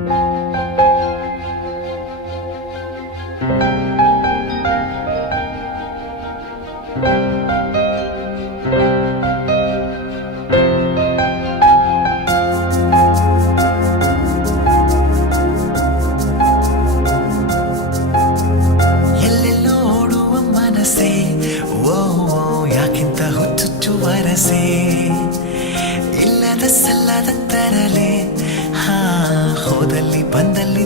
ಎಲ್ಲೆಲ್ಲೋ ಓಡುವ ಮನಸ್ಸೇ, ಓ ಯಾಕಿಂತ ಹುಚ್ಚುಚ್ಚು ವರಸೆ, ಇಲ್ಲದ ಸಲ್ಲದ ತರಲೆ, ಹೋದಲ್ಲಿ ಬಂದಲ್ಲಿ